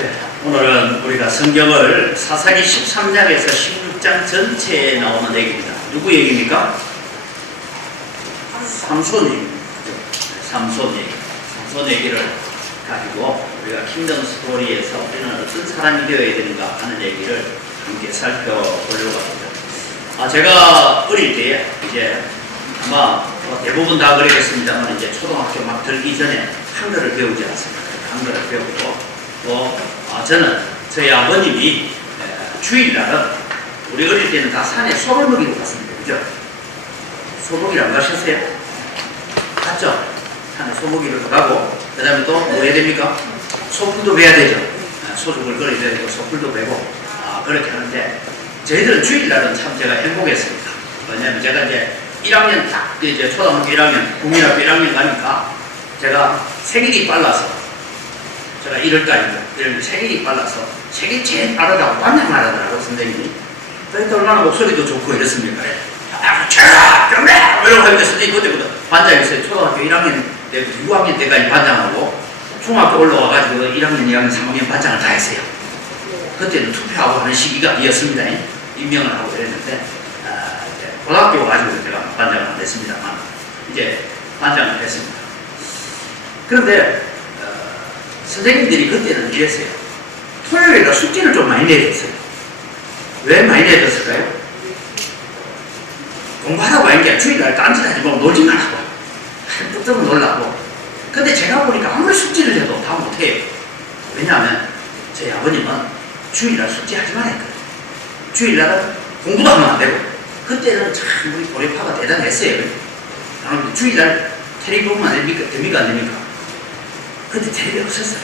네, 오늘은 우리가 성경을 사사기 13장에서 16장 전체에 나오는 얘기입니다. 누구 얘기입니까? 삼손 얘기입니다. 삼손 얘기. 삼손 얘기를 가지고 우리가 킹덤 스토리에서 우리는 어떤 사람이 되어야 되는가 하는 얘기를 함께 살펴보려고 합니다. 제가 어릴 때 이제 아마 대부분 다 그러겠습니다만 이제 초등학교 막 들기 전에 한글을 배우지 않습니까? 한글을 배우고 또 저는 저희 아버님이 주일날은 우리 어릴 때는 다 산에 소를 먹이러 갔습니다. 그죠? 소 먹이러 안 가셨어요? 갔죠? 산에 소 먹이러 가고 그 다음에 또 뭐 해야 됩니까? 소풀도 베야 되죠. 소죽을 끓여야 되고 소풀도 베고 그렇게 하는데 저희들은 주일날은 참 제가 행복했습니다. 왜냐하면 제가 이제 1학년 딱 이제 초등학교 1학년 국민학교 1학년 가니까 제가 생일이 빨라서 제가 1월달입니다. 생일이 빨라서 생일 제일 빠르다고 반장을 하더라고 선생님이. 그러니까 얼마나 목소리도 좋고 이랬습니까? 이러고 하니까 선생님이 그때부터 반장이었어요. 초등학교 1학년 때 6학년 때까지 반장하고 중학교 올라와가지고 1학년, 2학년, 3학년 반장을 다 했어요. 그때는 투표하고 하는 시기가 아니었습니다. 임명을 하고 그랬는데 고등학교 가지고 제가 반장을 안 됐습니다만 이제 반장을 했습니다. 그런데 선생님들이 그때는 이랬어요. 토요일에 숙제를 좀 많이 내줬어요. 왜 많이 내줬을까요? 공부하라고 한 게 주일날 딴짓하지 말고 놀지 말라고. 뜨뜨면 놀라고. 근데 제가 보니까 아무리 숙제를 해도 다 못해요. 왜냐하면 저희 아버님은 주일날 숙제하지 말라 했거든요. 주일날은 공부도 하면 안 되고. 그때는 참 우리 고려파가 대단했어요. 주일날 테레비 보면 안 됩니까? 안 됩니까? 근데 텔레비 없었어요.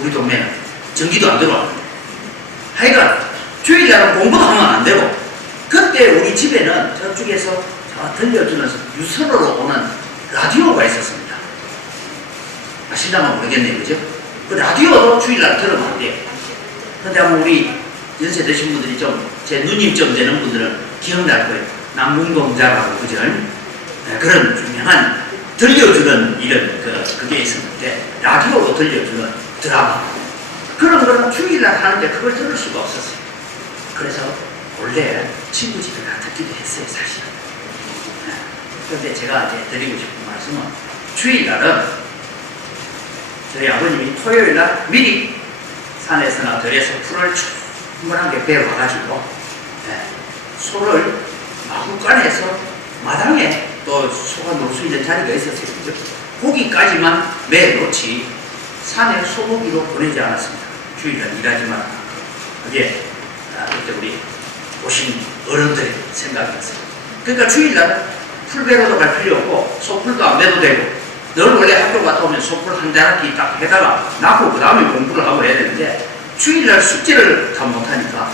우리 동네는 전기도 안 들어왔는데. 하여간 주일날은 공부도 하면 안 되고 그때 우리 집에는 저쪽에서 들려주는 유선으로 오는 라디오가 있었습니다. 아실라면 모르겠네요. 그죠? 그 라디오도 주일날 들으면 안 돼요. 근데 아마 우리 연세 드신 분들이 좀 제 누님쯤 되는 분들은 기억날 거예요. 남궁공자라고 그죠? 그런 유명한 들려주는 이런 그게 있었는데 라디오로 들려주는 드라마 그런 거는 주일날 하는데 그걸 들을 수가 없었어요. 그래서 원래 친구 집에 가 듣기도 했어요. 사실은. 그런데 제가 이제 드리고 싶은 말씀은 주일날은 저희 아버님이 토요일날 미리 산에서나 들에서 풀을 충분하게 베어와가지고 소를 마구간에서 마당에 또 소가 놀 수 있는 자리가 있었어요. 그죠? 거기까지만 매놓지 산에 소고기로 보내지 않았습니다. 주일날 일하지 마라. 그게 그때 우리 오신 어른들의 생각이었어요. 그러니까 주일날 풀배로도 갈 필요 없고 소풀도 안 배도 되고 늘 원래 학교 갔다 오면 소풀 한 자락기 딱 해다가 낳고 그 다음에 공부를 하고 해야 되는데 주일날 숙제를 다 못하니까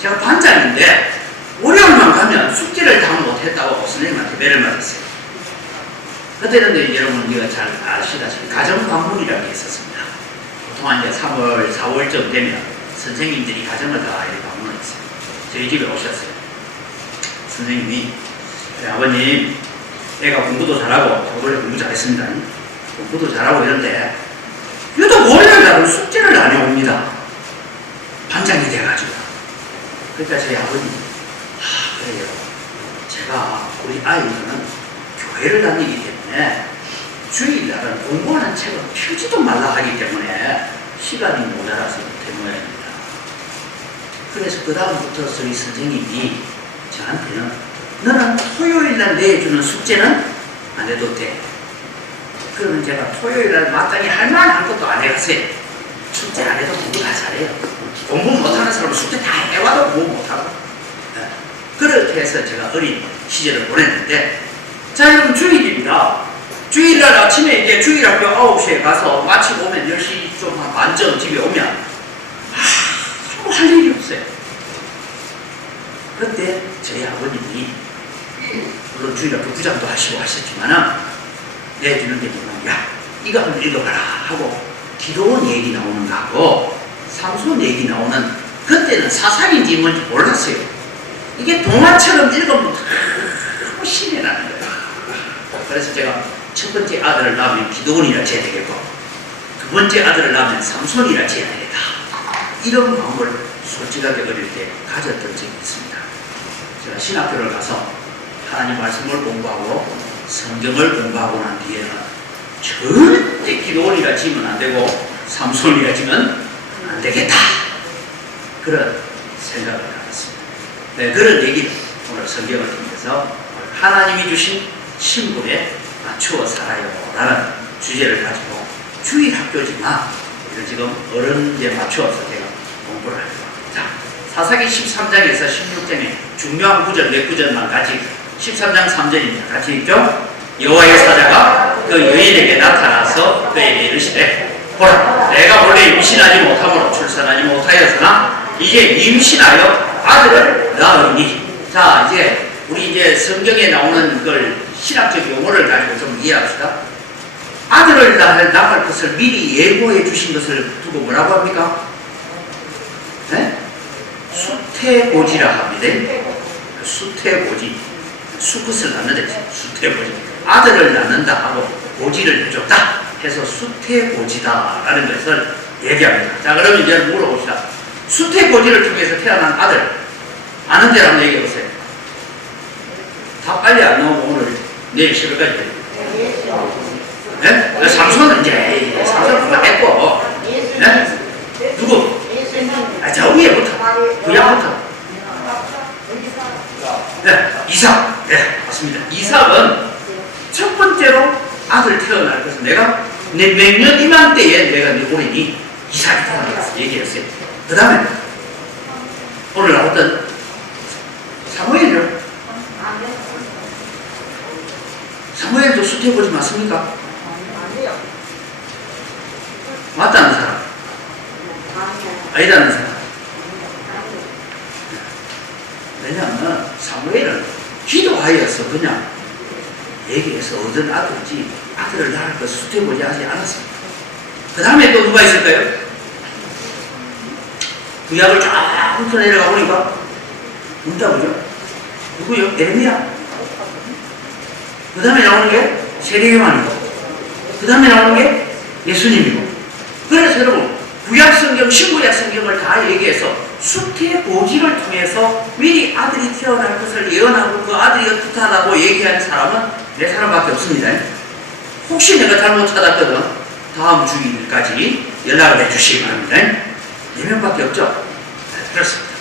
제가 반장인데 월요일만 가면 숙제를 다 못했다고 선생님한테 매를 맞았어요. 그때는 여러분 우리가 잘 아시다시피 가정방문이라는 게 있었습니다. 보통 이제 3월, 4월쯤 되면 선생님들이 가정을 다 이렇게 방문했어요. 저희 집에 오셨어요. 선생님이 아버님 애가 공부도 잘하고 원래 공부 잘했습니다. 공부도 잘하고 이런데 유독 월요일날은 숙제를 안 해옵니다. 반장이 돼가지고. 그러니까 저희 아버님이 그래요. 제가 우리 아이들은 교회를 다니기 때문에 주일날은 공부하는 책을 펴지도 말라 하기 때문에 시간이 모자라서 못해 모양입니다. 그래서 그 다음부터 저희 선생님이 저한테는 너는 토요일날 내주는 숙제는 안 해도 돼. 그러면 제가 토요일날 마땅히 할 만한 것도 안 해갔어요. 숙제 안 해도 공부 다 잘해요. 공부 못하는 사람은 숙제 다 해와도 공부 못하고. 그렇게 해서 제가 어린 시절을 보냈는데 자 여러분 주일입니다. 주일날 아침에 이제 주일학교 9시에 가서 마치고 오면 10시 좀 한 반쯤 집에 오면 아무 할 일이 없어요. 그때 저희 아버님이 물론 주일학교 부장도 하시고 하셨지만은 내주는 게 뭐냐면 야 이거 한번 읽어봐라 하고 기도원 얘기 나오는 거하고 삼손 얘기 나오는 그때는 사사기인지 뭔지 몰랐어요. 이게 동화처럼 읽으면 너무 신이 나는 거예요. 그래서 제가 첫 번째 아들을 낳으면 기도원이라 지어야 되겠고 두 번째 아들을 낳으면 삼손이라 지어야 되겠다. 이런 마음을 솔직하게 어릴 때 가졌던 적이 있습니다. 제가 신학교를 가서 하나님 말씀을 공부하고 성경을 공부하고 난 뒤에는 절대 기도원이라 지면 안 되고 삼손이라 지면 안 되겠다, 그런 생각을 가졌습니다. 네, 그런 얘기를 오늘 성경을 통해서 하나님이 주신 신분에 맞추어 살아요 라는 주제를 가지고 주일학교지만 이런 지금 어른에 맞추어서 제가 공부를 하려고 합니다. 자, 사사기 13장에서 16장에 중요한 구절, 몇 구절만 같이 13장 3절입니다. 같이 읽죠? 여호와의 사자가 그 여인에게 나타나서 그에게 이르시되 보라, 내가 원래 임신하지 못함으로 출산하지 못하였으나 이제 임신하여 아들을 낳으니. 자, 이제 우리 이제 성경에 나오는 걸 신학적 용어를 가지고 좀 이해합시다. 아들을 낳을 것을 미리 예고해 주신 것을 두고 뭐라고 합니까? 네? 수태고지라 합니다. 수태고지, 수컷을 낳는다, 수태고지. 아들을 낳는다 하고 고지를 해줬다 해서 수태고지다라는 것을 얘기합니다. 자, 그러면 이제 물어봅시다. 수태고지를 통해서 태어난 아들 아는 데를 한번 얘기해 보세요. 다 빨리 안 나오고 오늘 내일 새벽까지 돼요. 네? 삼손은 이제 삼손은 그만했고, 네? 누구? 아, 저 위에부터, 구약부터. 네, 이삭. 네, 맞습니다. 이삭은 첫 번째로 아들 태어날 것은 내가 내 몇 년 이맘때에 내가 네 오래니 이삭이 태어나서 얘기했어요. 그 다음에 오늘 나왔던 사무엘이요. 사무엘도 수태고지 맞습니까? 맞다는 사람? 아니다는 사람? 왜냐하면 사무엘은 기도하여서 그냥 얘기해서 얻은 아들이지 아들을 낳을 것 수태고지 하지 않았습니다. 그 다음에 또 누가 있을까요? 구약을 쫙 훑어 내려가 보니까 문자보죠. 누구요? 에레미야. 그 다음에 나오는 게 세례요한이고, 그 다음에 나오는 게 예수님이고. 그래서 여러분 구약 성경, 신구약 성경을 다 얘기해서 수태고지를 통해서 미리 아들이 태어날 것을 예언하고 그 아들이 어떻다고 얘기하는 사람은 네 사람밖에 없습니다. 혹시 내가 잘못 찾았거든 다음 주일까지 연락을 해주시기 바랍니다. 4명밖에 없죠? 네, 그렇습니다.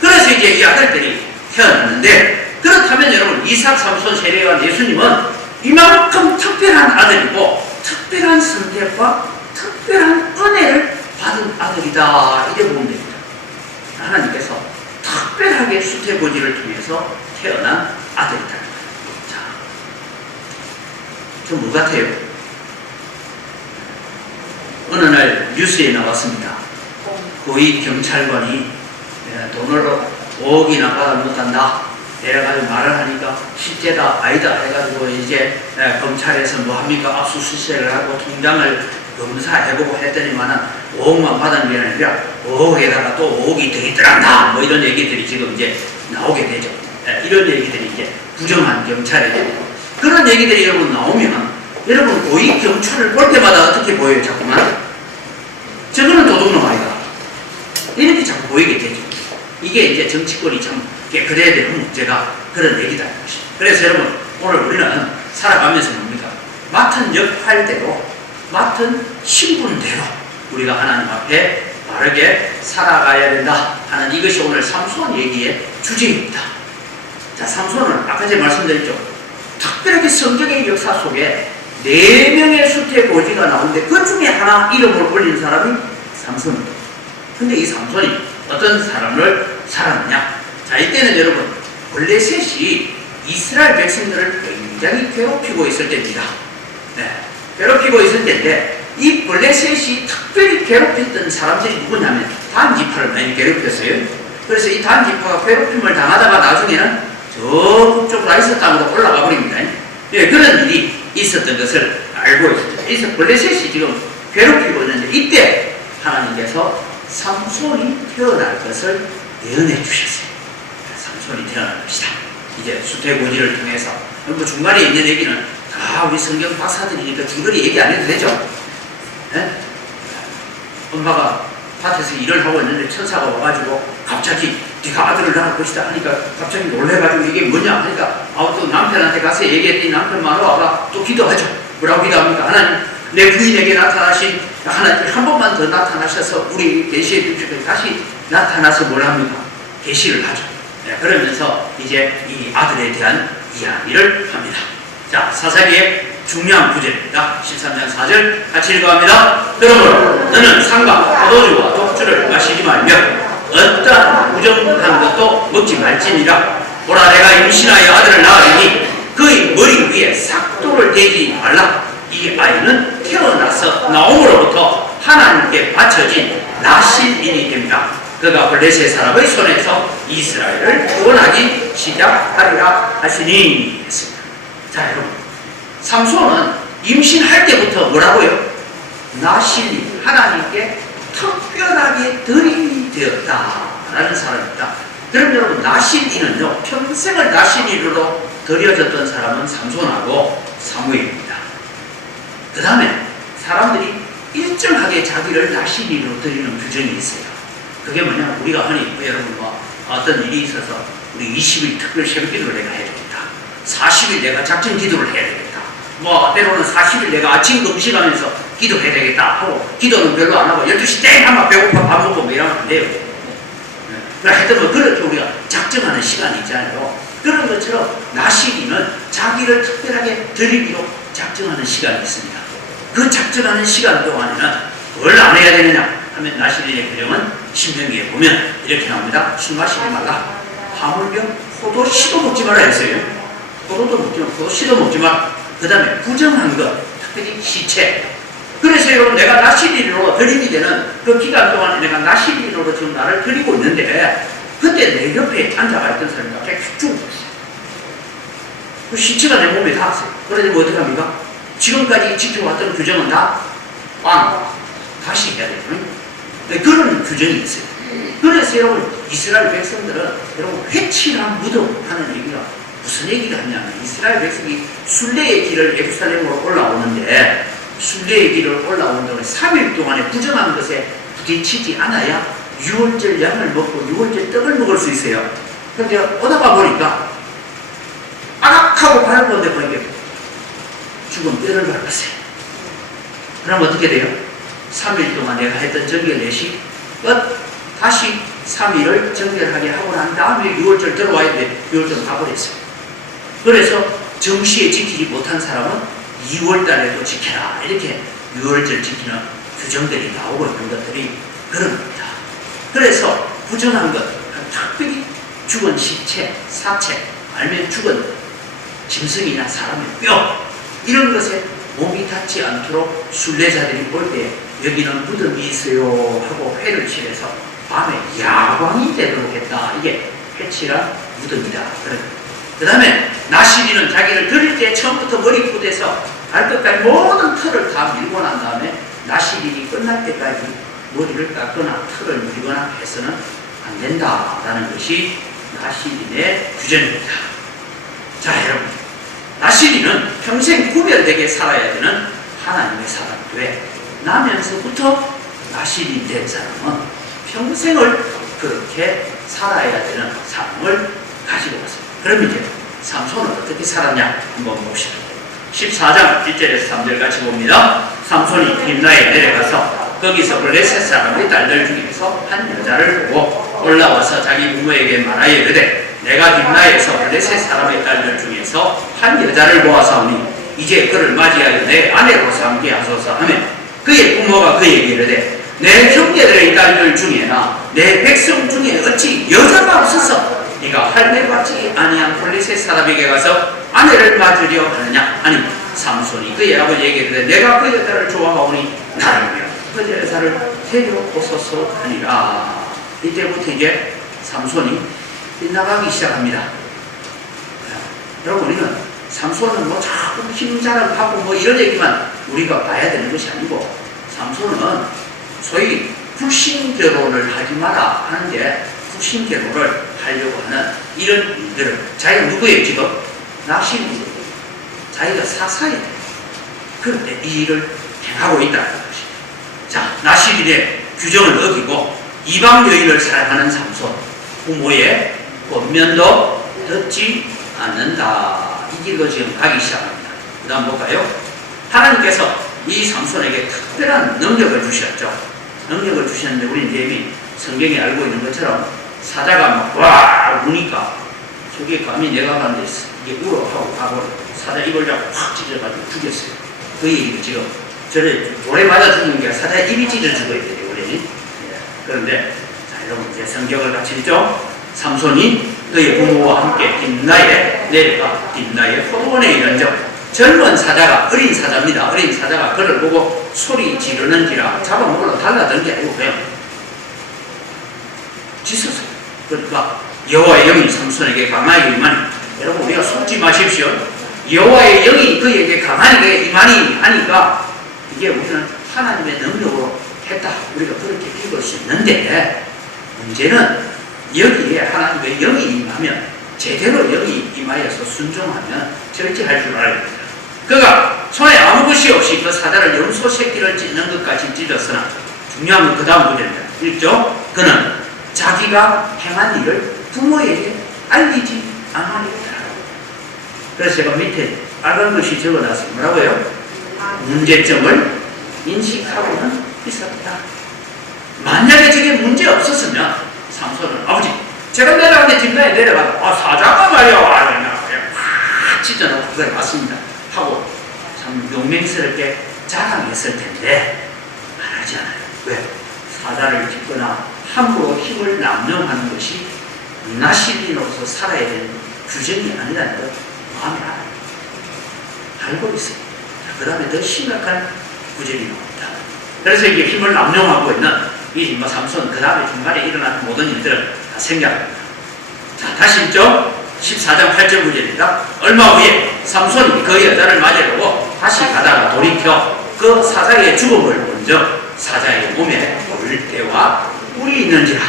그래서 이제 이 아들들이 태어났는데, 그렇다면 여러분 이삭, 삼손, 세례요한, 예수님은 이만큼 특별한 아들이고 특별한 선택과 특별한 은혜를 받은 아들이다, 이래 보면 됩니다. 하나님께서 특별하게 수태고지를 통해서 태어난 아들이다. 자, 좀 뭐 같아요? 어느 날 뉴스에 나왔습니다. 고위 경찰관이 돈을 5억이나 받아 못한다 내려가지고 말을 하니까 실제다 아니다 해가지고 이제 검찰에서 뭐 합니까? 압수수색을 하고 통장을 검사해보고 했더니만은 5억만 받은 게 아니라 5억에다가 또 5억이 더 있더란다, 뭐 이런 얘기들이 지금 이제 나오게 되죠. 이런 얘기들이 이제 부정한 경찰에게 그런 얘기들이 여러분 나오면 여러분 고위 경찰을 볼 때마다 어떻게 보여요? 자꾸만 저거는 도둑놈 아이가 이렇게 자꾸 보이게 되죠. 이게 이제 정치권이 참 깨끗해야 되는 문제가 그런 얘기다. 그래서 여러분 오늘 우리는 살아가면서 뭡니까? 맡은 역할대로 맡은 신분대로 우리가 하나님 앞에 바르게 살아가야 된다 하는 이것이 오늘 삼손 얘기의 주제입니다. 자, 삼손은 아까 제가 말씀드렸죠. 특별하게 성경의 역사 속에 4명의 수태고지가 나오는데 그 중에 하나 이름을 올린 사람이 삼손입니다. 근데 이 삼손이 어떤 사람을 살았느냐? 자, 이때는 여러분 블레셋이 이스라엘 백성들을 굉장히 괴롭히고 있을 때입니다. 네, 괴롭히고 있을 때인데 이 블레셋이 특별히 괴롭혔던 사람들이 누구냐면 단 지파를 많이 괴롭혔어요. 그래서 이 단 지파가 괴롭힘을 당하다가 나중에는 저 북쪽 라이스 땅으로 올라가 버립니다. 예, 그런 일이 있었던 것을 알고 있습니다. 그래서 블레셋이 지금 괴롭히고 있는데 이때 하나님께서 삼손이 태어날 것을 예언해 주셨어요. 삼손이 태어날 것이다. 이제 수태고지를 통해서 뭐 중간에 있는 얘기는 다 우리 성경 박사들이니까 줄거리 얘기 안 해도 되죠. 네? 엄마가 밭에서 일을 하고 있는데 천사가 와가지고 갑자기 네가 아들을 낳을 것이다 하니까 갑자기 놀래가지고 이게 뭐냐 하니까 또 남편한테 가서 얘기했더니 남편 말로 또 기도하죠. 뭐라고 기도합니까? 하나님, 내 부인에게 나타나신 하나님 한 번만 더 나타나셔서 우리 계시해 주시고 다시 나타나서 뭐랍니까? 계시를 하죠. 네, 그러면서 이제 이 아들에 대한 이야기를 합니다. 자, 사사기의 중요한 구절입니다. 13장 4절 같이 읽어갑니다. 그러므로 너는 상과 포도주와 독주를 마시지 말며 어떠한 부정한 것도 먹지 말지니라. 보라, 내가 임신하여 아들을 낳으리니 그의 머리 위에 삭도를 대지 말라. 이 아이는 태어나서 나옴으로부터 하나님께 바쳐진 나실인이 됩니다. 그가 블레셋 사람의 손에서 이스라엘을 구원하기 시작하리라 하시니 했습니다. 자, 여러분, 삼손은 임신할 때부터 뭐라고요? 나실인, 하나님께 특별하게 들이되었다라는 사람입니다. 그럼 여러분, 나실인은요, 평생을 나실인으로 들여졌던 사람은 삼손하고 사무엘입니다. 그 다음에 사람들이 일정하게 자기를 나실인으로 드리는 규정이 있어요. 그게 뭐냐, 우리가 흔히 여러분 어떤 일이 있어서 우리 20일 특별 새벽 기도를 내가 해야 되겠다, 40일 내가 작전 기도를 해야 되겠다, 때로는 40일 내가 아침 금식하면서 기도해야 되겠다 하고 기도는 별로 안 하고 12시 땡 하면 배고파 밥 먹고 뭐 이러면 안 돼요. 하여튼 그렇게 우리가 작정하는 시간이 있잖아요. 그런 것처럼 나시기는 자기를 특별하게 드리기로 작정하는 시간이 있습니다. 그 작정하는 시간 동안에는 뭘 안 해야 되느냐 하면 나시린의 규정은 신명기에 보면 이렇게 나옵니다. 술 마시지 말라, 하물며 포도 씨도 먹지 말라 했어요. 포도도 먹지 말라, 포도 씨도 먹지 말라. 그 다음에 부정한 것, 특별히 시체. 그래서 여러분, 내가 나시린으로 드림이 되는 그 기간 동안에 내가 나시린으로 지금 나를 드리고 있는데 그때 내 옆에 앉아가 있던 사람이 갑자기 죽었어요. 그 시체가 내 몸에 닿았어요. 그러니 뭐 어떡합니까? 지금까지 지켜왔던 규정은 다 다시 해야 돼요. 네, 그런 규정이 있어요. 그래서 여러분, 이스라엘 백성들은 여러분 회칠한 무덤 하는 얘기가 무슨 얘기가 하냐면, 이스라엘 백성이 순례의 길을 예루살렘으로 올라오는데 순례의 길을 올라오는 동안 3일 동안에 부정한 것에 부딪히지 않아야 유월절 양을 먹고 유월절 떡을 먹을 수 있어요. 그런데 오다가 보니까 아락하고 밟았는데 보니까 죽은 뼈를 밟았어요. 그럼 어떻게 돼요? 3일 동안 내가 했던 정결 예식 끝, 다시 3일을 정결하게 하고 난 다음에 6월절 들어와야 돼. 6월절 가버렸어요. 그래서 정시에 지키지 못한 사람은 2월달에도 지켜라, 이렇게 6월절 지키는 규정들이 나오고 있는 것들이 그런 겁니다. 그래서 부정한 것, 특별히 죽은 시체, 사체, 아니면 죽은 짐승이나 사람의 뼈, 이런 것에 몸이 닿지 않도록 순례자들이 볼 때 여기는 무덤이 있어요 하고 회를 칠해서 밤에 야광이 되도록 했다. 이게 회칠한 무덤이다. 그 다음에 나시리는 자기를 드릴 때 처음부터 머리끝에서 발끝까지 모든 털을 다 밀고 난 다음에 나시린이 끝날 때까지 머리를 깎거나 털을 밀거나 해서는 안 된다라는 것이 나시린의 규정입니다. 자, 여러분, 나시린은 평생 구별되게 살아야 되는 하나님의 사람인데, 나면서부터 나시린 된 사람은 평생을 그렇게 살아야 되는 삶을 가지고 왔습니다. 그럼 이제 삼손은 어떻게 살았냐 한번 봅시다. 14장 1절에서 3절 같이 봅니다. 삼손이 딥나에 내려가서 거기서 블레셋 사람의 딸들 중에서 한 여자를 보고 올라와서 자기 부모에게 말하여 이르되, 내가 딥나에서 블레셋 사람의 딸들 중에서 한 여자를 보아사오니 이제 그를 맞이하여 내 아내로 삼게 하소서 하며, 그의 부모가 그에게 이르되, 내 형제들의 딸들 중에나 내 백성 중에 어찌 여자가 없어서 네가 할례받지 아니한 블레셋 사람에게 가서 아내를 맞으려 하느냐 하니, 삼손이 그의 아버지에게 이르되, 내가 그 여자를 좋아하오니 나를 위하여 그 여자를 데려오소서 하니라. 이때부터 이제 삼손이 빗나가기 시작합니다. 여러분, 우리는 삼손은 뭐 자꾸 힘자랑하고 뭐 이런 얘기만 우리가 봐야 되는 것이 아니고, 삼손은 소위 불신결혼을 하지 마라 하는데 불신결혼을 하려고 하는 이런 일들을, 자기가 누구예요? 지금 낚시인이에요. 자기가 사사예요. 그런데 이 일을 행하고 있다는 것입니다. 자, 나시린의 규정을 어기고 이방 여인을 사랑하는 삼손, 부모의 권면도 듣지 않는다. 이 길로 지금 가기 시작합니다. 그 다음 볼까요? 하나님께서 이 삼손에게 특별한 능력을 주셨죠. 능력을 주셨는데 우리 이미 성경에 알고 있는 것처럼 사자가 막 와 우니까 저게 감히 내가 봤는데 이게 울어하고 가버려. 사자 입을 잡고 확 찢어가지고 죽였어요. 그 얘기도 지금 저를 돌에 맞아 죽는 게 사자 입이 찢어 죽어야 돼요 원래는. 예. 그런데 자 여러분 이제 성경을 같이 읽죠. 삼손이 그의 부모와 함께 딥나에 내려가 딥나의 포도원에 이른적 젊은 사자가 어린 사자입니다. 어린 사자가 그를 보고 소리 지르는지라 잡아먹으러 달라든 게 아니고 그냥 짖었어요. 그러니까 여호와의 영이 삼손에게 강하게 임하니 여러분 우리가 속지 마십시오. 여호와의 영이 그에게 강하게 임하니 하니까 이게 우리는 하나님의 능력으로 했다. 우리가 그렇게 읽을 수 있는데 문제는 여기에 하나님의 영이 임하면 제대로 영이 임하여서 순종하면 절제할 줄 알아야 됩니다. 그가 손에 아무 것이 없이 그 사자를 염소 새끼를 찢는 것까지 찢었으나 중요한 건 그 다음 구절입니다. 읽죠? 그는 자기가 행한 일을 부모에게 알리지 않으리라. 그래서 제가 밑에 빨간 글씨 적어놨어요. 뭐라고요? 문제점을 인식하고는 있었다. 만약에 저게 문제 없었으면 삼손은 아버지 제가 내려가는데 뒷면에 내려가서 사자가 말이야 그냥 팍 찢어놓고 그걸 맞습니다 하고 참 용맹스럽게 자랑했을 텐데 말하지 않아요. 왜? 사자를 짚거나 함부로 힘을 남용하는 것이 나시린으로서 살아야 되는 규정이 아니라는 걸 마음에 알고 있어요. 그 다음에 더 심각한 구절이 나옵니다. 그래서 이게 힘을 남용하고 있는 이 삼손 그 다음에 중간에 일어나는 모든 일들을 다 생략합니다. 자 다시 읽죠. 14장 8절 구절입니다. 얼마 후에 삼손이 그 여자를 맞으려고 다시 가다가 돌이켜 그 사자의 죽음을 본즉 사자의 몸에 뿔대와 뿔이 있는지라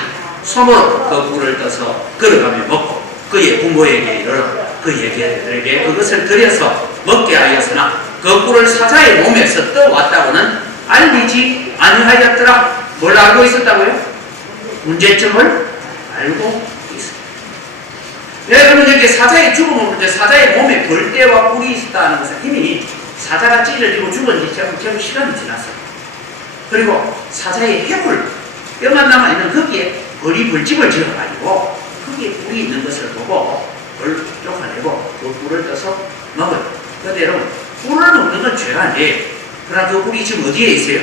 손으로 그 뿔을 떠서 걸어가며 먹고 그의 부모에게 이르러 그에게 그것을 들여서 먹게 하였으나 그 뿔을 사자의 몸에서 떠왔다고는 알리지 아니하였더라. 뭘 알고 있었다고요? 문제점을 알고 있었다. 여러분 이렇게 사자의 죽음을 볼 때 사자의 몸에 벌떼와 뿔이 있었다는 것은 이미 사자가 찢어지고 죽은 지 결국 시간이 지났어요. 그리고 사자의 해물 뼈만 남아있는 거기에 벌이 벌집을 지어가지고 거기에 뿔이 있는 것을 보고 벌 쫓아내고 그 뿔을 떠서 먹어요. 그런데 여러분 뿔을 먹는 건 죄가 아니에요. 그러나 그 뿔이 지금 어디에 있어요?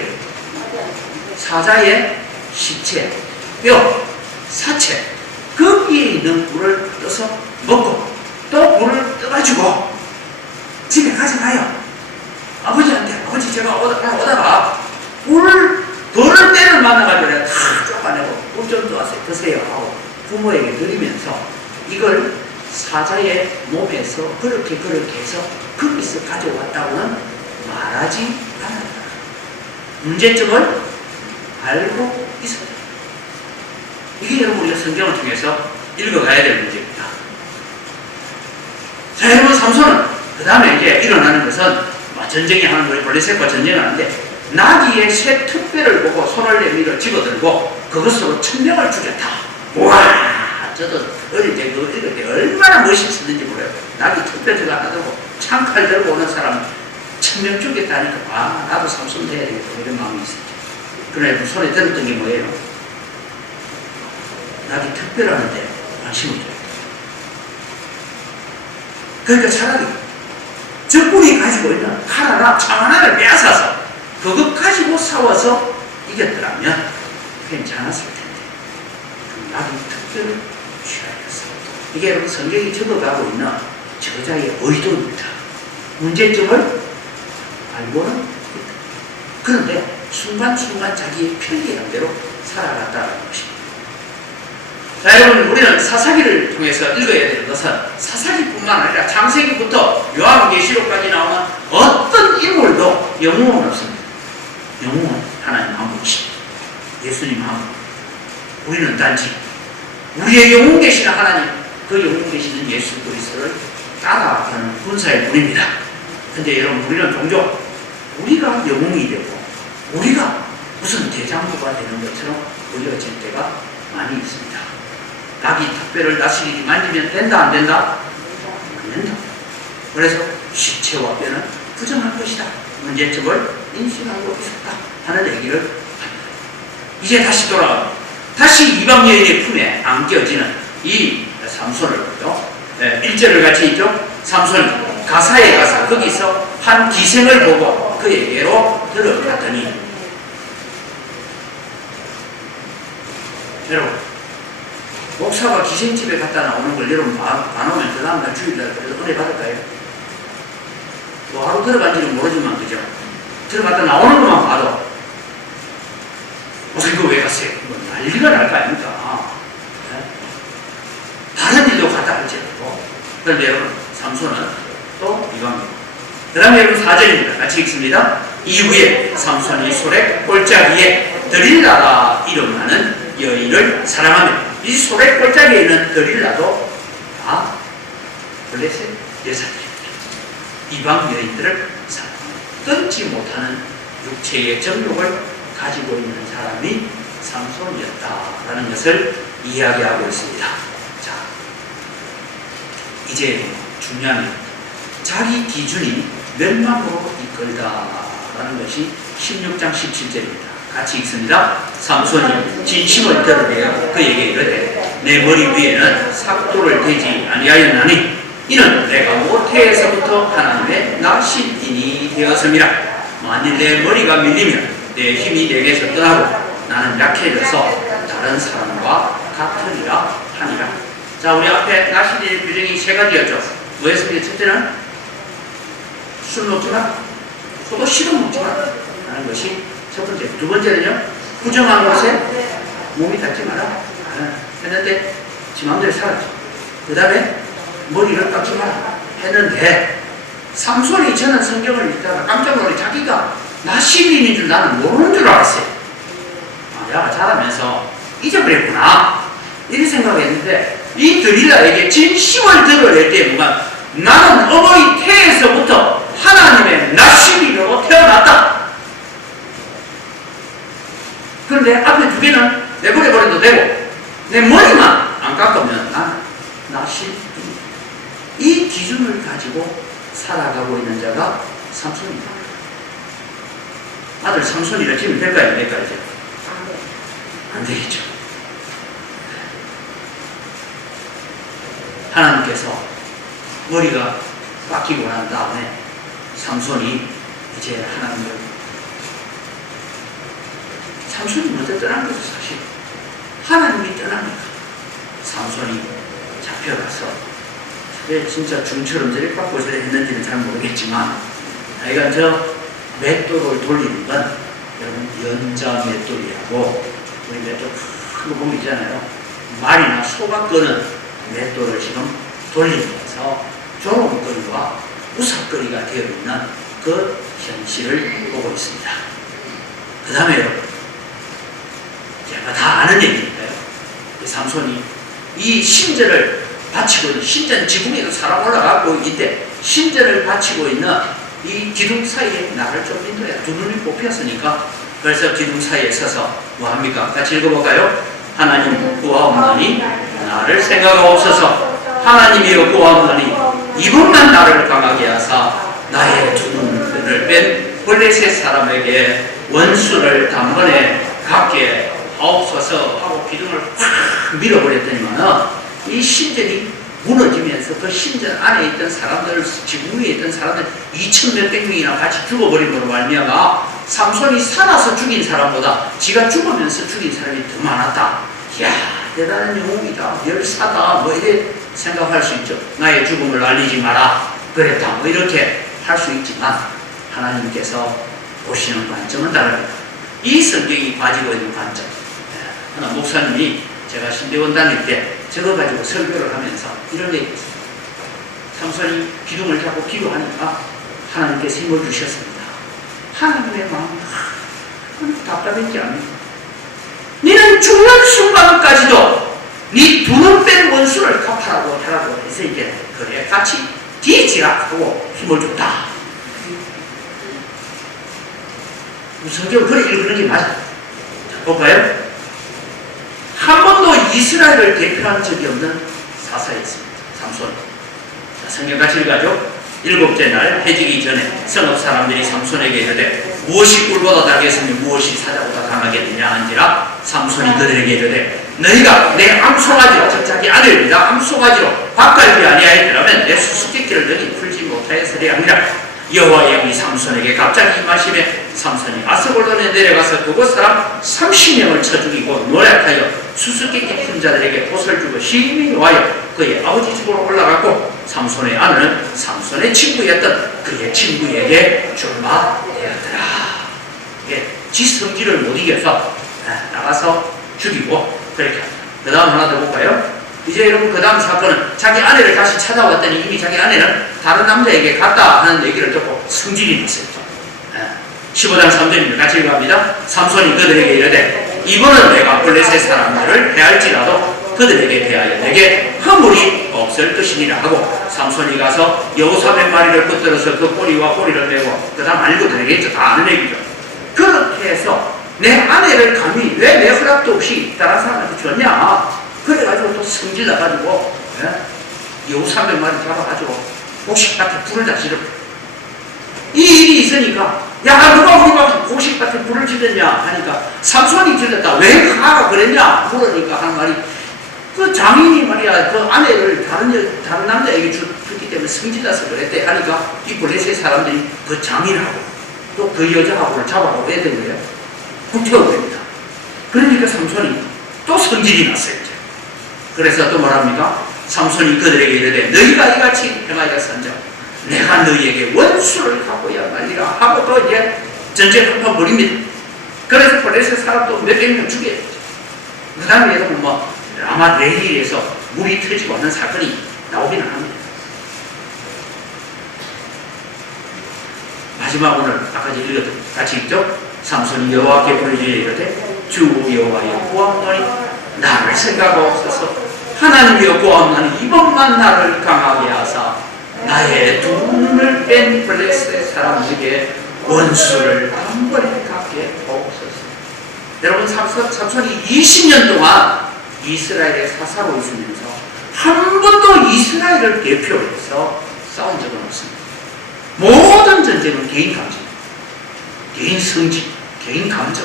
사자의 시체, 뼈, 사체 거기에 있는 뿔을 떠서 먹고 또 뿔을 떠가지고 집에 가져가요. 아버지한테 아버지 제가 오다가 벌을 때를 만나가지고 내가 다 쫓아내고 뿔 좀 떠왔어요. 드세요 하고 부모에게 드리면서 이걸 사자의 몸에서 그렇게 해서 거기서 가져왔다고는 말하지 않았다. 문제점을 알고 있었다. 이게 여러분 우리가 성경을 통해서 읽어가야 될 문제입니다. 자 여러분 삼손은 그 다음에 이제 일어나는 것은 전쟁이 하는 거예요. 블레셋과 전쟁하는데 나귀의 새 특별을 보고 손을 내밀어 집어들고 그것으로 1000명을 죽였다. 와 저도 어릴 때 그거 읽을 때 얼마나 멋있었는지 몰라요. 나귀 특별 저거 하나 들고 창칼 들고 오는 사람 1000명 죽였다니까 아 나도 삼손 돼야 되겠다 이런 마음이 있었죠. 그러나 손에 들었던 게 뭐예요? 나귀 특별하는데 관심을 줘요. 그러니까 차라리 적군이 가지고 있는 칼 하나, 창 하나를 빼앗아서 그것 가지고 싸워서 이겼더라면 괜찮았을 텐데 그 나귀 특별을 취하였어. 이게 여러분 성경이 적어가고 있는 저자의 의도입니다. 문제점을 알고는 있다. 그런데 순간순간 자기의 편리한 대로 살아갔다는 것입니다. 자 여러분 우리는 사사기를 통해서 읽어야 되는 것은 사사기뿐만 아니라 창세기부터 요한계시록까지 나오는 어떤 인물도 영웅은 없습니다. 영웅은 하나님 한 분이십니다. 예수님 한 분. 우리는 단지 우리의 영웅 계시는 하나님 그 영웅 계시는 예수 그리스도를 따라가는 군사의 분입니다. 근데 여러분 우리는 종종 우리가 영웅이 되고 우리가 무슨 대장부가 되는 것처럼 보여질 때가 많이 있습니다. 낙이 탁배를 다스리기 만지면 된다 안 된다? 안 된다. 그래서 시체와 뼈는 부정할 것이다. 문제점을 인식하고 있었다 하는 얘기를 합니다. 이제 다시 돌아가 다시 이방 여인의 품에 안겨지는 이 삼손을 보죠. 1절을 같이 있죠. 삼손 가사에 가서 거기서 한 기생을 보고 그에게로 들어갔더니, 여러분 목사가 기생집에 갔다 나오는 걸 여러분 봐놓으면 그 다음날 주일날 그래도 은혜 받을까요? 뭐 하루 들어간지는 모르지만 그죠? 들어갔다 나오는 것만 봐도 이거 왜 갔어요? 뭐 난리가 날 거 아닙니까? 네? 다른 일도 갔다 할지라도. 그런데 여러분 삼손은 또 이방입니다. 그 다음에 여러분 4절입니다. 같이 읽습니다. 이후에 삼손이 소렉 골짜기에 드릴라라 이름하는 여인을 사랑하며, 이 소렉 골짜기에 있는 드릴라도 다 블레셋 여자들입니다. 이방 여인들을 사랑하며 끊지 못하는 육체의 정욕을 가지고 있는 사람이 삼손이었다라는 것을 이야기하고 있습니다. 자, 이제 중요한 자기 기준이 멸망으로 이끌다라는 것이 16장 17절입니다. 같이 읽습니다. 삼손이 진심을 드러내어 그에게 이르되 내 머리 위에는 삭도를 대지 아니하였나니 이는 내가 모태에서부터 하나님의 나신인이 되었음이라. 만일 내 머리가 밀리면 내 힘이 내게서 떠나고 나는 약해져서 다른 사람과 같으리라 하니라. 자, 우리 앞에 나신인의 규정이 세 가지였죠. 뭐였습니까? 첫째는 술 먹지 마라, 소도 식은 먹지 마라 하는 것이 첫 번째. 두 번째는요, 부정한 곳에 몸이 닿지 마라 했는데 지 마음대로 살았죠. 그 다음에 머리를 깎지 마라 했는데, 삼손이 저는 성경을 읽다가 깜짝 놀래 자기가 나시민인 줄 나는 모르는 줄 알았어요. 내가 자라면서 잊어버렸구나 이렇게 생각했는데, 이 드릴라에게 진심을 드러낼 때 뭔가 나는 어머니 태에서부터 하나님의 나시민으로 태어났다. 그런데 앞에 두 개는 내버려버려도 되고 내 머리만 안 깎으면 나는 나시민, 이 기준을 가지고 살아가고 있는 자가 삼손입니다. 아들 삼손이라 지면 될까요? 안 될까요? 안 되겠죠. 하나님께서 머리가 깎이고 난 다음에 삼손이 이제 하나님을, 삼손이 먼저 떠난 거죠. 사실 하나님이 떠납니다. 삼손이 잡혀가서, 왜 진짜 중처럼 저리 깎고 저리 했는지는 잘 모르겠지만 하여간 저 맷돌을 돌리는 건 여러분 연자 맷돌이라고, 우리 맷돌 큰 거 보면 있잖아요. 말이나 소가 끄는 맷돌을 지금 돌리면서 조롱거리와 우삭거리가 되어 있는 그 현실을 보고 있습니다. 그 다음에 여러분, 제가 다 아는 얘기니까요. 삼손이 이 신전을 바치고 있는, 신전 지붕에도 사람 올라가고 있는데 신전을 바치고 있는 이 기둥 사이에 나를 좀 인도해야, 두 눈이 뽑혔으니까. 그래서 기둥 사이에 서서 뭐합니까? 같이 읽어볼까요? 하나님 구하옵나니 나를 생각하옵소서. 하나님이여 구하옵나니 이분만 나를 강하게 하사 나의 두 눈을 뺀 블레셋 사람에게 원수를 단번에 갖게 하옵소서 하고 기둥을 확 밀어버렸더니만은 이 신전이 무너지면서 그 신전 안에 있던 사람들, 지붕 위에 있던 사람들 2,000몇백 명이나 같이 죽어버림으로 말미암아 삼손이 살아서 죽인 사람보다 지가 죽으면서 죽인 사람이 더 많았다. 이야, 대단한 영웅이다, 열사다, 뭐 이래 생각할 수 있죠. 나의 죽음을 알리지 마라 그랬다, 뭐 이렇게 할 수 있지만 하나님께서 보시는 관점은 다릅니다. 이 성경이 가지고 있는 관점, 하나 목사님이 제가 신대원 다닐 때 저거 가지고 설교를 하면서 이런 게 있습니다. 삼손이 기둥을 잡고 기도하니까 하나님께서 힘을 주셨습니다. 하나님의 마음이 답답했지 않습니까? 너는 죽는 순간까지도 네 두 눈 뺀 원수를 갚아라고 하라고 해서 이제 그래 같이 뒤지라 하고 힘을 줬다. 성경을 그래 읽는 게 맞아. 볼까요? 한 번도 이스라엘을 대표한 적이 없는 사사였습니다. 삼손. 자, 성경 같이 읽어죠. 일곱째 날 해지기 전에 성읍 사람들이 삼손에게 이르되 무엇이 꿀보다 달겠으며 무엇이 사자보다 강하겠느냐 한지라 삼손이 그들에게 이르되 너희가 내 암송아지로 즉 자기 아들을 나 암송아지로 바꿔주지 아니하였더라면 내 수수께끼를 너희 풀지 못하였으리 아니라 여호와의 영이 삼손에게 갑자기 임하시매 삼손이 아스골론에 내려가서 그곳 사람 30명을 쳐 죽이고 노략하여 수수께끼 푼 자들에게 옷을 주고 심히 노하여 그의 아버지 집으로 올라갔고 삼손의 아내는 삼손의 친구였던 그의 친구에게 출마되었더라. 이게 지 성질을 못 이겨서 나가서 죽이고 그렇게 합니다. 그 다음 하나 더 볼까요? 이제 여러분 그 다음 사건은 자기 아내를 다시 찾아왔더니 이미 자기 아내는 다른 남자에게 갔다 하는 얘기를 듣고 성질이 났어요. 15장 3절입니다. 같이 읽어갑니다. 삼손이 그들에게 이르되 이번은 내가 블레셋 사람들을 해할지라도 그들에게 대하여 내게 허물이 없을 것이니라 하고 삼손이 가서 여우 300마리를 붙들어서 그 꼬리와 꼬리를 메고 그 다음 알고 되겠죠. 다 아는 얘기죠. 그렇게 해서 내 아내를 감히 왜 내 허락도 없이 다른 사람한테 줬냐. 그래가지고 또 성질 나가지고 여우 300마리 잡아가지고 곡식밭에 불을 다 지르고 이 일이 있으니까 야 누가 우리 막 곡식밭에 불을 지르냐 하니까 삼손이 질렀다. 왜 가가 그랬냐 물으니까 하는 말이 그 장인이 말이야 그 아내를 다른 남자에게 줬기 때문에 성질나서 그랬대 하니까 이 블레셋 사람들이 그 장인하고 또 그 여자하고를 잡아가고 애든 거예요. 불태워버립니다. 그러니까 삼손이 또 성질이 났어요. 이제. 그래서 또 뭐랍니까? 삼손이 그들에게 이르되 너희가 이같이 행하였은즉 내가 너희에게 원수를 갚아야 말리라 하고 또 이제 전쟁 한판 벌입니다. 그래서 블레셋 사람도 몇백 명 죽여요. 그 다음에 여러분 뭐 아마 레일에서 물이 터지고 하는 사건이 나오기는 합니다. 마지막 오늘 아까 읽었던 같이 읽죠? 삼손이 여호와께 부르짖어 이르되 주 여호와여 구하노니 나를 생각하옵소서. 하나님이여 구하노니 이번만 나를 강하게 하사 나의 두 눈을 뺀 블레셋 사람에게 원수를 단번에 갚게 하옵소서. 여러분 삼손이 20년 동안 이스라엘의 사사로 있으면서 한 번도 이스라엘을 대표해서 싸운 적은 없습니다. 모든 전쟁은 개인 감정, 개인 성질, 개인 감정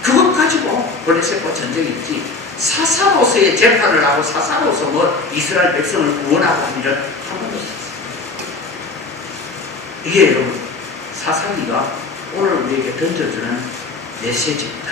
그것 가지고 블레셋과 전쟁이지 사사로서의 재판을 하고 사사로서 뭐 이스라엘 백성을 구원하고 하는 일은 한 번도 없었어요. 이게 여러분 사사기가 오늘 우리에게 던져주는 메시지입니다.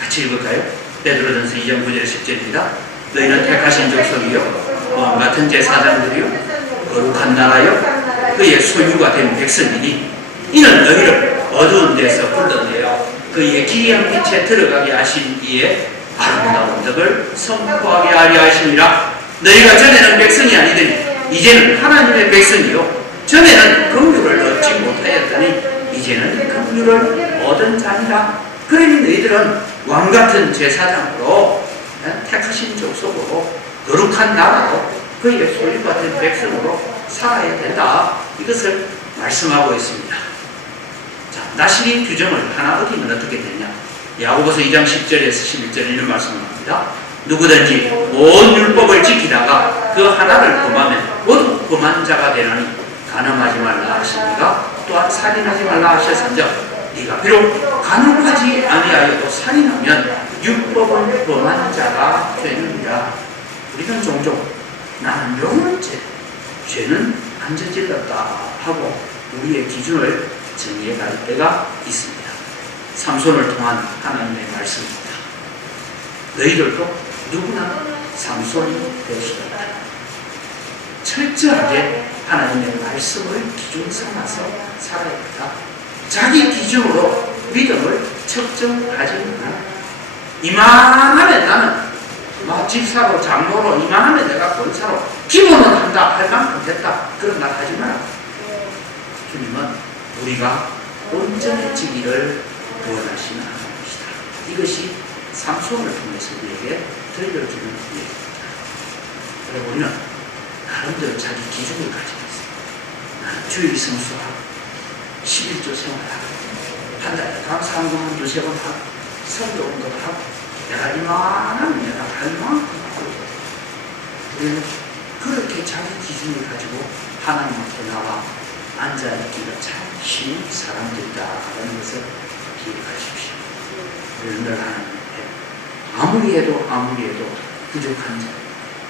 같이 읽을까요? 베드로전서 2장 9절 10절입니다. 너희는 택하신 족속이요 왕 같은 제사장들이요 거룩한 나라요 그의 소유가 된 백성이니 이는 너희를 어두운 데서 불러내어 그의 기이한 빛에 들어가게 하신 이에 아름다운 덕을 선포하게 하려 하시니라. 너희가 전에는 백성이 아니더니 이제는 하나님의 백성이요 전에는 긍휼을 얻지 못하였더니 이제는 긍휼을 얻은 자니라. 그러니 너희들은 왕같은 제사장으로 택하신 족속으로 거룩한 나라로 그의 소유가 된 백성으로 살아야 된다. 이것을 말씀하고 있습니다. 자, 나시린 규정을 하나 어기면 어떻게 되냐? 야고보서 2장 10절에서 11절 이런 말씀을 합니다. 누구든지 온 율법을 지키다가 그 하나를 범하면 모두 범한 자가 되나니 간음하지 말라 하시니가 또한 살인하지 말라 하셨은즉 네가 비록 간음하지 아니하여도 살인하면 율법을 범한 자가 되느니라. 우리는 종종 나는 이런 죄는 안 저질렀다 하고 우리의 기준을 정리해 갈 때가 있습니다. 삼손을 통한 하나님의 말씀입니다. 너희들도 누구나 삼손이 될 수 있다. 철저하게 하나님의 말씀을 기준 삼아서 살아야겠다. 자기 기준으로 믿음을 측정하지 않아. 이만하면 나는 집사로 장로로 이만하면 내가 권사로 기본은 한다 할 만큼 됐다. 그런 말 하지 마라. 주님은 우리가 온전해지기를 원하시는 하나님이시다. 이것이 삼손을 통해서 우리에게 들려주는 얘기입니다. 그리고 우리는 나름대로 자기 기준을 가지고 있어요. 나는 주일 성수하고 11조 생활하고 한 달에 감사한금은 두세 번 하고 성도운동 하고 내가 이만하면 내가 할 만큼 하고 우리는 그렇게 자기 기준을 가지고 하나님 앞에 나와 앉아있기가 참 쉬운 사람들이다라는 것을 기억하십시오. 우리는 늘 하나님 앞에 아무리 해도 부족한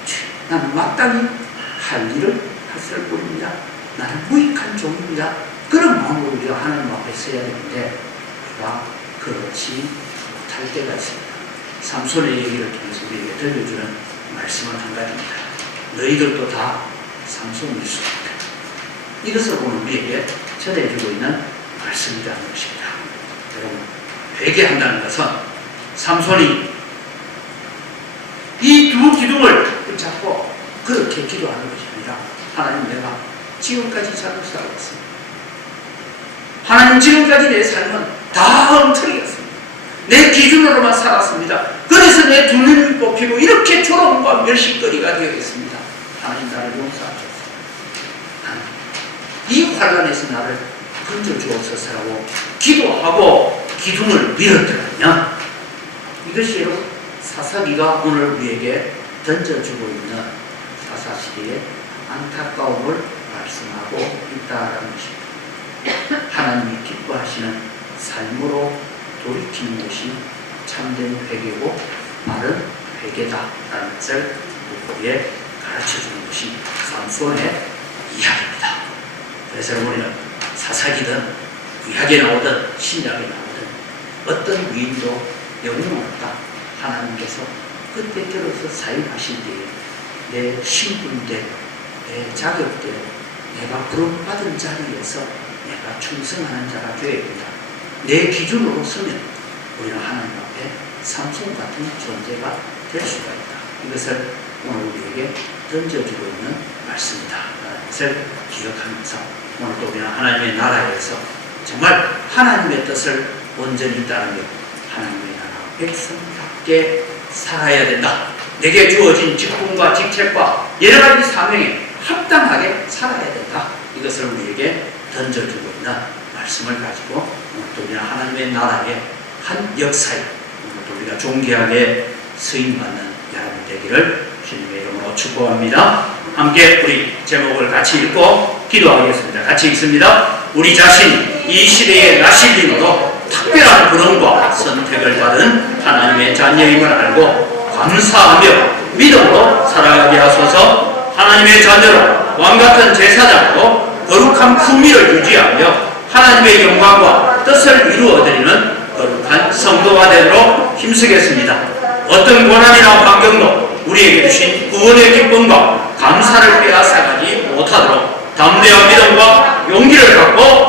자, 나는 마땅히 할 일을 했을 뿐입니다. 나는 무익한 종입니다. 그런 마음으로 우리가 하나님 앞에 서야 되는데 우리가 그렇지 못할 때가 있습니다. 삼손의 얘기를 통해서 우리에게 들려주는 말씀은 한 가지입니다. 너희들도 다 삼손일 수 있다. 이것을 오늘 우리에게 전해주고 있는 말씀이라는 것입니다. 여러분, 회개한다는 것은 삼손이 이 두 기둥을 붙잡고 그렇게 기도하는 것이 아니라 하나님, 내가 지금까지 잘못 살아왔습니다. 하나님, 지금까지 내 삶은 다 엉터리였습니다. 내 기준으로만 살았습니다. 그래서 내 두 눈이 뽑히고 이렇게 조롱과 멸시거리가 되어 있습니다. 하나님, 나를 용서하소서. 하나님, 이 환란에서 나를 건져주옵소서라고 기도하고 기둥을 밀었더라면 이것이 여러분 사사기가 오늘 우리에게 던져주고 있는 사사시대의 안타까움을 말씀하고 있다는 것입니다. 하나님이 기뻐하시는 삶으로 돌이키는 것이 참된 회개고 바른 회개다라는 것을 우리에게 가르쳐주는 것이 삼손의 이야기입니다. 그래서 우리는 사사기든 구약에 나오든 신약에 나오든 어떤 위인도 영웅 없다. 하나님께서 그때 들어서 사용하실 때에 내 신분대로, 내 자격대로 내가 부름받은 자리에서 내가 충성하는 자가 되어야 된다. 내 기준으로 서면 우리는 하나님 앞에 삼손 같은 존재가 될 수가 있다. 이것을 오늘 우리에게 던져주고 있는 말씀이다. 라는 것을 기억하면서 오늘도 우리는 하나님의 나라에서 정말 하나님의 뜻을 온전히 따르며 하나님의 나라 백성답게 살아야 된다. 내게 주어진 직분과 직책과 여러 가지 사명에 합당하게 살아야 된다. 이것을 우리에게 던져주고 있는 말씀을 가지고 오늘도 우리는 하나님의 나라의 한 역사에 오늘도 우리가 존귀하게 쓰임받는 여러분 되기를 주님의 이름으로 축복합니다. 함께 우리 제목을 같이 읽고 기도하겠습니다. 같이 읽습니다. 우리 자신이 이 시대의 나실림으로 특별한 부름과 선택을 받은 하나님의 자녀임을 알고 감사하며 믿음으로 살아가게 하소서. 하나님의 자녀로 왕같은 제사장으로 거룩한 품위를 유지하며 하나님의 영광과 뜻을 이루어드리는 거룩한 성도가 되도록 힘쓰겠습니다. 어떤 고난이나 환경도 우리에게 주신 구원의 기쁨과 감사를 빼앗아가지 못하도록 담대한 믿음과 용기를 갖고